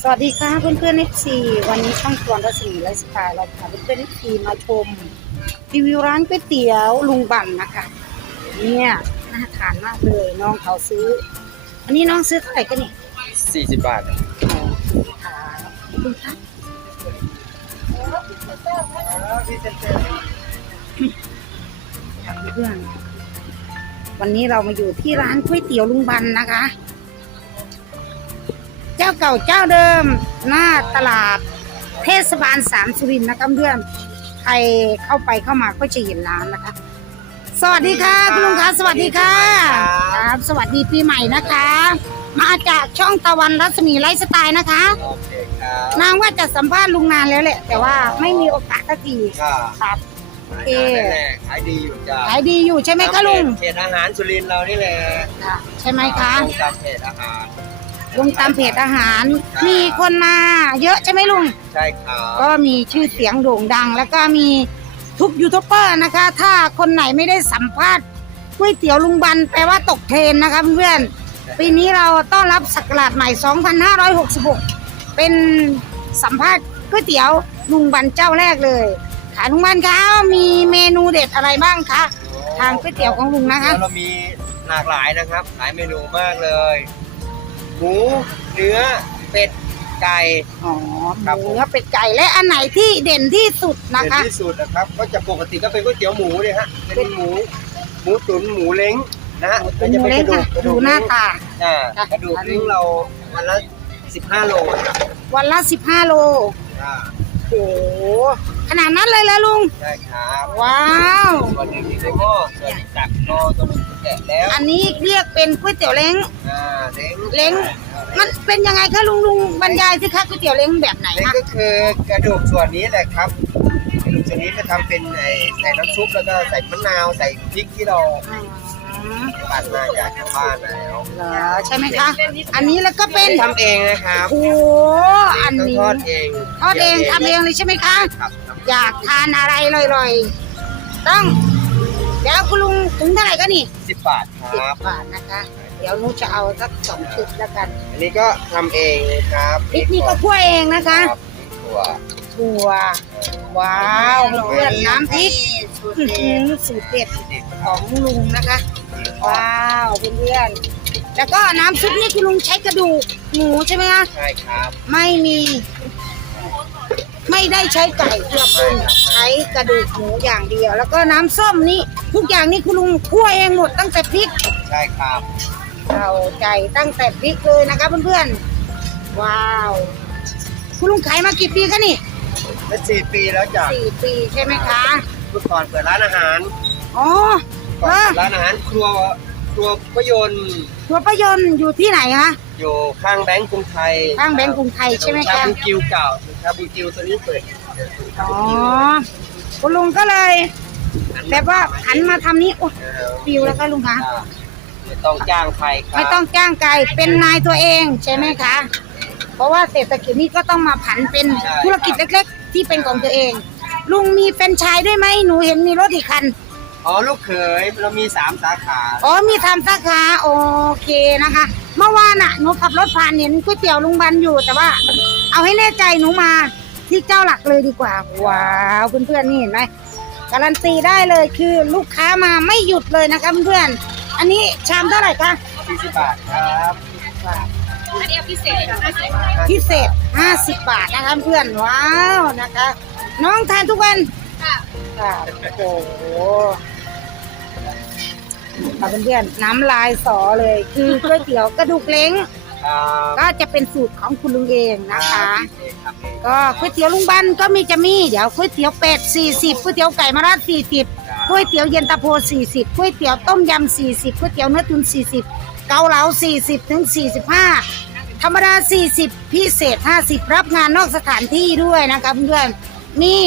สวัสดีค่ะเพื่อนๆ FC วันนี้ช่องตวนรัศมีไลฟ์สไตล์เราพาเพื่อนๆ FC มาชมรีวิวร้านก๋วยเตี๋ยวลุงบั่นนะคะเนี่ยน่าทานมากเลยน้องเขาซื้อ อันนี้น้องซื้อเท่าไหร่กันนี่สี่สิบบาทค่ะขอบคุณค่ะเพื่อนๆวันนี้เรามาอยู่ที่ร้านก๋วยเตี๋ยวลุงบันนะคะ เจ้าเก่าเจ้าเดิม หน้าตลาดเทศบาลสามสุรินทร์นะคะเพื่อนใครเข้าไปเข้ามาก็จะเห็นร้านนะคะ สวัสดีค่ะคุณลุงคะสวัสดีค่ะครับ สวัสดีปีใหม่นะคะ มาจากช่องตะวันรัศมีไลฟ์สไตล์นะคะ โอเคครับนางว่าจะสัมภาษณ์ลุงนานแล้วแหละ แต่ว่าไม่มีโอกาสสักทีค่ะครับโอเคแน่ๆขายดีอยู่จ้าขายดีอยู่ใช่ไหมคะลุงเขตอาหารสุรินทร์เรานี่แหละค่ะใช่ไหมคะตรงตามเขตอาหาร ลุงตามเพจอาหาร มีคนมา เยอะใช่ไหมลุง ใช่ครับก็มีชื่อเสียงโด่งดัง แล้วก็มีทุกยูทูบเบอร์นะคะ ถ้าคนไหนไม่ได้สัมภาษณ์ก๋วยเตี๋ยวลุงบันแปลว่าตกเทรนนะคะเพื่อนๆปีนี้เราต้อนรับศักราชใหม่ 2566 เป็นสัมภาษณ์ก๋วยเตี๋ยวลุงบันเจ้าแรกเลย ค่ะลุงบันคะมีเมนูเด็ดอะไรบ้างคะทางก๋วยเตี๋ยวของลุงนะคะ แล้วเรามีหลากหลายนะครับ หลายเมนูมากเลย หมูเนื้อเป็ดไก่ อ๋อครับหมูเนื้อเป็ดไก่และอันไหนที่เด่นที่สุดนะเป็นคะ ที่สุดนะครับ ก็จะปกติก็เป็นก๋วยเตี๋ยวหมูเนี่ยฮะเป็นหมู หมูตุ๋นหมูเล้งนะฮะเป็นหมูเล็กค่ะกระดูกหน้าตา อ่าค่ะกระดูกเล้งเราวันละสิบห้าโลวันละ15โล อ่าโอ้โหขนาดนั้นเลยแล้วลุงใช่ครับว้าว ส่วนหนึ่งที่ในหม้อส่วนอีกตักรอตัวนึงแกะแล้ว อันนี้เรียกเป็นก๋วยเตี๋ยวเล้งอ่าเล้งเล้งมันเป็นยังไงคะลุงลุงบรรยายสิคะก๋วยเตี๋ยวเล้งแบบไหนเล้งคะก็คือกระดูกส่วนนี้แหละครับกระดูกส่วนนี้จะทำเป็นไอ้ใส่น้ำซุปแล้วก็ใส่มะนาวใส่พริกที่เราอืมปั่นมาจากทางบ้านแล้วเหรอใช่ไหมคะ อันนี้แล้วก็เป็นทำเองนะครับโอ้โหอันต้องนี้ทอดเองทอดเองทำเองเลยใช่ไหมคะครับอยากทานอะไรลอยๆต้อง เดี๋ยวคุณลุงถึงเท่าไหร่ก็นี่สิบบาทคสิบรับบาทนะคะ เดี๋ยวหนุจะเอาสักสองชุดแล้วกันอันนี้ก็ทำเองครับพริกนี่ก็คั่วเองนะคะ รับพริกถั่วถั่วว้าวเพื่อนๆน้ำพริกอื้อหือสูตรเด็ดดิบของลุงนะคะ ว้าวเพื่อนๆแล้วก็น้ำซุปนี่คุณลุงใช้กระดูกหมูใช่ไหมคะใช่ครับ ไม่มี ไม่ได้ใช้ไก่เพื่อปรุงใช้กระดูกหมูอย่างเดียว แล้วก็น้ำส้มนี่ทุกอย่างนี่คุณลุงคั่วเองหมดตั้งแต่พริกใช่ครับเราใจตั้งแต่พริกเลยนะคะเพื่อนๆว้าว คุณลุงขายมากี่ปีคะนี่ได้สี่ปีแล้วจ้ะสี่ปีใช่ไหมคะเมื่อก่อนเปิดร้านอาหารอ๋อก่อนเออเปิดร้านอาหารครัวครัวพยนต์ตัวประยนต์อยู่ที่ไหนคะอยู่ข้างแบงก์กรุงไทยข้างแบงก์กรุงไทยใช่ไหมคะชาบูกิวเก่า ชาบูกิวตัวนี้เปิดอ๋อคุณลุงก็เลยแบบว่าหันมาทำนี้โอ้เออปิวแล้วก็ลุงคะอ่าไม่ต้องจ้างใครครับไม่ต้องจ้างไก่เป็นนายตัวเองใช่ไหมคะ เพราะว่าเศรษฐกิจนี้ก็ต้องมาผันเป็นธุรกิจเล็กๆ ที่เป็นของตัวเอง ลุงมีเป็นไชายด้วยไหมหนูเห็นมีรถอีกคัน อ๋อลูกเขยเรามีสามสาขาอ๋อมีทำสาขาโอเคนะคะ เมื่อวานอะหนูขับรถผ่านเห็นก๋วยเตี๋ยวลุงบันอยู่แต่ว่า เอาให้แน่ใจหนูมาที่เจ้าหลักเลยดีกว่า ว้าวเพื่อนๆนี่เห็นไหมการันตีได้เลยคือลูกค้ามาไม่หยุดเลยนะคะเพื่อนๆอันนี้ชามเท่าไหร่คะ40บาทครับพิเศษ 50 บาทนะคะเพื่อนว้าวนะคะ น้องทานทุกวันค่ะโอ้โหค่ะเพื่อนๆน้ำลายสอเลย คือก๋วยเตี๋ยวกระดูกเล้งครับ ก็จะเป็นสูตรของคุณลุงเองนะคะครับเองก็ก๋วยเตี๋ยวลุงบันก็มีจะมีเดี๋ยวก๋วยเตี๋ยวเป็ด40ก๋วยเตี๋ยวไก่มะระ40ก๋วยเตี๋ยวเย็นตาโฟ40ก๋วยเตี๋ยวต้มยำ40ก๋วยเตี๋ยวเนื้อตุ๋น40 เกาเหลา40ถึง45 ธรรมดา 40 พิเศษ 50 รับงานนอกสถานที่ด้วยนะคะเพื่อนๆนี่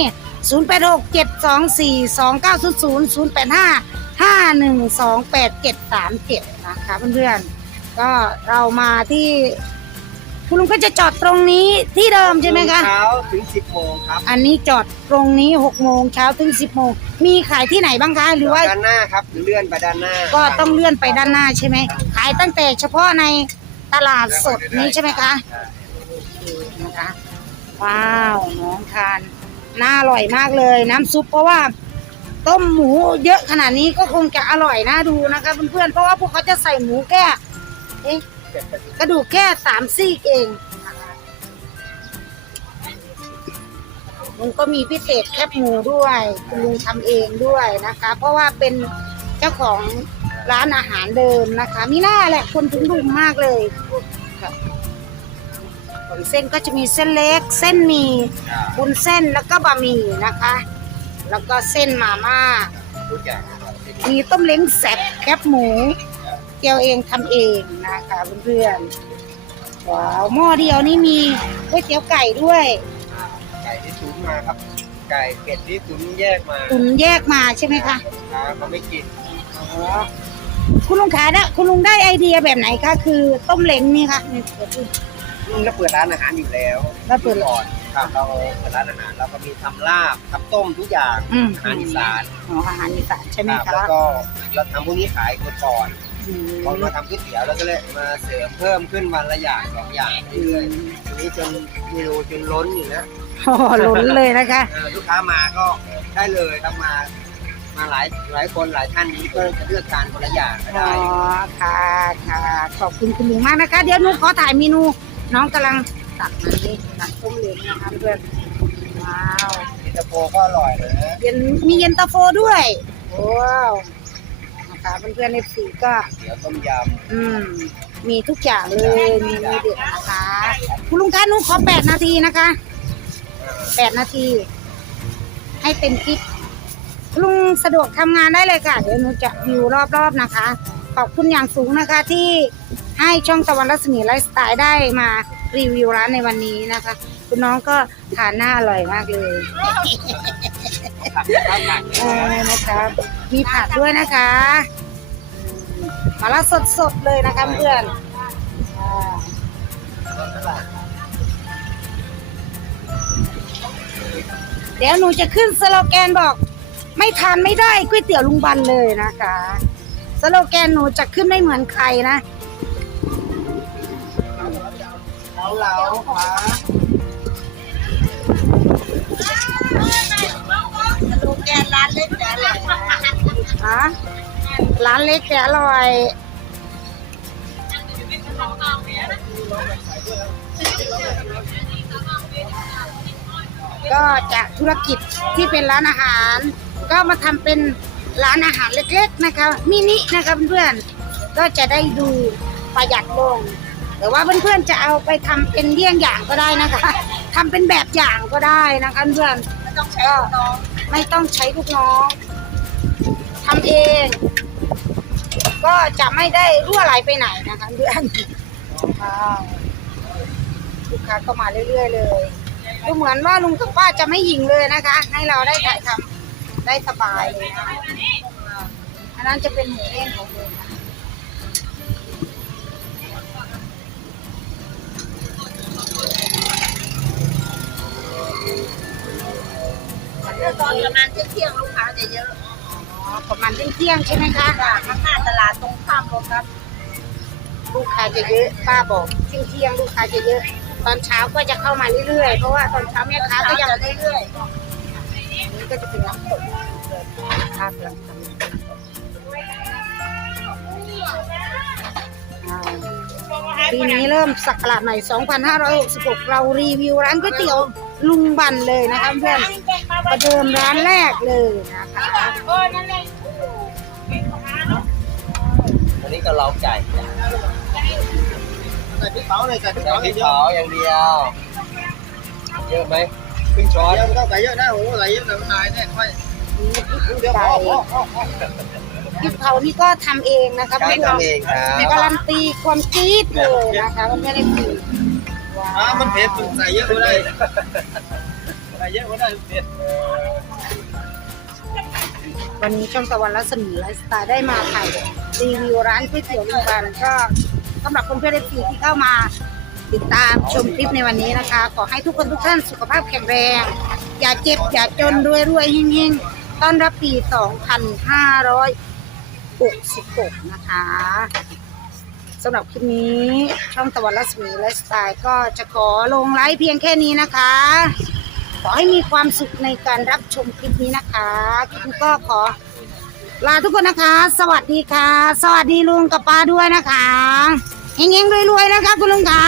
086 724 2900 085 512 8737 นะคะเพื่อนๆ ก็เรามาที่ คุณลุงก็จะจอดตรงนี้ที่เดิมใช่ไหมคะ เช้าถึง 10โมงครับอันนี้จอดตรงนี้6โมงเช้าถึง 10โมงมีขายที่ไหนบ้างคะ หรือว่าด้านหน้าครับหรือเลื่อนไปด้านหน้าก็ต้องเลื่อนไปด้านหน้าใช่ไหมขายตั้งแต่เฉพาะในตลาดสดนี้ใช่ไหมคะโอเคนะคะว้าวน้องทานน่าอร่อยมากเลยน้ำซุปเพราะว่า ต้มหมูเยอะขนาดนี้ก็คงจะอร่อยน่าดูนะคะเพื่อนๆเพราะว่าพวกเขาจะใส่หมูแค่ เอ๊ะกระดูกแค่สามซี่เองลุงก็มีพิเศษแคบหมูด้วยคุณลุงทำเองด้วยนะคะ เพราะว่าเป็นเจ้าของร้านอาหารเดิมนะคะมีหน้าแหละคนถึงดุมมากเลยเส้นก็จะมีเส้นเล็ก เส้นมีบุญเส้นแล้วก็บะหมี่นะคะ แล้วก็เส้นมาม่าทุกอย่ามีต้มเล้งแซ่บแคบหมู เกี่ยวเองทำเองนะคะเพื่อนๆว้าวหม้อเดียวนี่มีก๋วยเตี๋ยวไก่ด้วย ไก่ที่ตุ๋นมาครับ ไก่เป็ดที่ตุ๋นแยกมาตุ๋นแยกมาใช่ไหมคะค้าเขาไม่กินอ๋อคุณลุงขานะคุณลุงได้ไอเดียแบบไหนคะคือต้มเล้งนี่คะนี่เปิดดูนี่เราเปิดร้านอาหารอยู่แล้วแล้วเปิดก่อนครับเราเปิดร้านอาหารเราก็มีทำลาบทำต้มทุกอย่างอืมอาหารอีสานอ๋ออาหารอีสานใช่ไหมครับคะแล้วก็เราทำพวกนี้ขายก่อนอืม พอมาทำก๋วยเตี๋ยวเราก็เลยมาเสริมเพิ่มขึ้นวันละอย่างสองอย่างเรื่อยๆทีนี้จนเมนูจนล้นอยู่นะโอ้โหลุ้นเลยนะคะ เอ่อลูกค้ามาก็ได้เลยครับมา มาหลายหลายคนหลายท่านนี้ก็จะเลือกทานคนละอย่างก็อ๋อได้ค่ะค่ะขอบคุณคุณลุงมากนะคะ เดี๋ยวหนูขอถ่ายเมนู น้องกำลังตักมานี่ตักต้มเหลืองนะคะเพื่อนว้าว เย็นตาโฟก็อร่อยเลยเย็นมีเย็นตาโฟด้วยว้าว นะคะเพื่อนๆในสีก็เดี๋ยวต้มยอืม มีทุกอย่างเลยมีมีเด็ดนะคะคุณลุงคะหนูขอแปดนาทีนะคะำแปดนาที ให้เต็มคลิปคุณลุงสะดวกทำงานได้เลยค่ะ เดี๋ยวหนูจะวิวรอบๆนะคะ ขอบคุณอย่างสูงนะคะที่ให้ช่องตะวันรัศมีไลฟ์สไตล์ได้มารีวิวร้านในวันนี้นะคะ คุณน้องก็ทานหน้าอร่อยมากเลย ผักข้าวผัดเออนะคะมีผักด้วยนะคะอืมมาละสดๆเลยนะคะเพื่อนอ่าเดี๋ยวหนูจะขึ้นสโลแกนบอก ไม่ทานไม่ได้ก๋วยเตี๋ยวลุงบันเลยนะคะ สโลแกนหนูจะขึ้นไม่เหมือนใครนะ เหลาเหลาๆค่ แกร้านเล็กแต่อร่อยฮะร้านเล็กแต่อร่อยก็จากธุรกิจที่เป็นร้านอาหาร ก็มาทำเป็นร้านอาหารเล็กๆนะคะมินินะคะเพื่อนๆก็จะได้ดูประหยัดลงหรือว่าเพื่อนๆจะเอาไปทำเป็นเลี่ยงอย่างก็ได้นะคะทำเป็นแบบอย่างก็ได้นะคะเพื่อนไม่ต้องใช้ลูกน้อง ไม่ต้องใช้ลูกน้องทำเอง ก็จะไม่ได้รั่วไหลไปไหนนะคะเพื่อนลูกค้าก็มาเรื่อย ๆ เลยดูเหมือนว่าลุงกับป้าจะไม่หยิงเลยนะคะ ให้เราได้ถ่ายทำได้สบายเลยนะอันนั้นจะเป็นหมูเด้งของลุงนะ ตอนประมาณเที่ยงๆลูกค้าจะเยอะอ๋อประมาณเที่ยงๆใช่ไหมคะค่ะข้างหน้าตลาดตรงข้ามโรงรับ ลูกค้าจะเยอะป้าบอกเที่ยงเที่ยงๆลูกค้าจะเยอะ ตอนเช้าก็จะเข้ามาเรื่อยๆ เพราะว่าตอนเช้าแม่ค้าเช้าก็ยังจะเรื่อยนี่ก็จะเป็นน้ำตกภาพหลังทำอ่าปีนี้เริ่มสักราชใหม่ 2566 เรารีวิวร้านก๋วยเตี๋ยว ลุงบันเลยนะคะเพื่อนประเดิมร้านแรกเลยนะคะอันนี้ก็เราไก่ใส่พริกเผาเลยใส่พริกเผาพริกเผาอย่างเดียว เยอะไหมครึ่งช้อนเยอะก็ใส่เยอะนะโอ้ใส่เยอะแต่มันตายแน่ค่อยเดี๋ยวพอพอพอพริกเผานี่ก็ทำเองนะคะใช่เพื่อนทำเองครับการันตีความจี๊ดเลยนะคะมันไม่ได้ปีว้าว อ่ามันเผ็ดใส่เยอะก็ได้ใส่เยอะก็ได้เผ็ดวันนี้ช่องตะวันรัศมีไลฟ์สไตล์ได้มาถ่ายรีวิวร้านก๋วยเตี๋ยวลุงบันก็สำหรับคนเพื่อนๆที่เข้ามาติดตามชมคลิปในวันนี้นะคะ ขอให้ทุกคนทุกท่านสุขภาพแข็งแรง อย่าเจ็บ อย่าจนรวยรวยๆเฮงๆ ต้อนรับปี 2566 นะคะ สำหรับคลิปนี้ช่องตะวันรัศมีไลฟ์สไตล์ก็จะขอลงไลฟ์เพียงแค่นี้นะคะ ขอให้มีความสุขในการรับชมคลิปนี้นะคะคลิปนี้ก็ขอลาทุกคนนะคะ สวัสดีค่ะ สวัสดีลุงกับป้าด้วยนะคะเฮงๆรวยๆนะคะคุณลุงค่ะ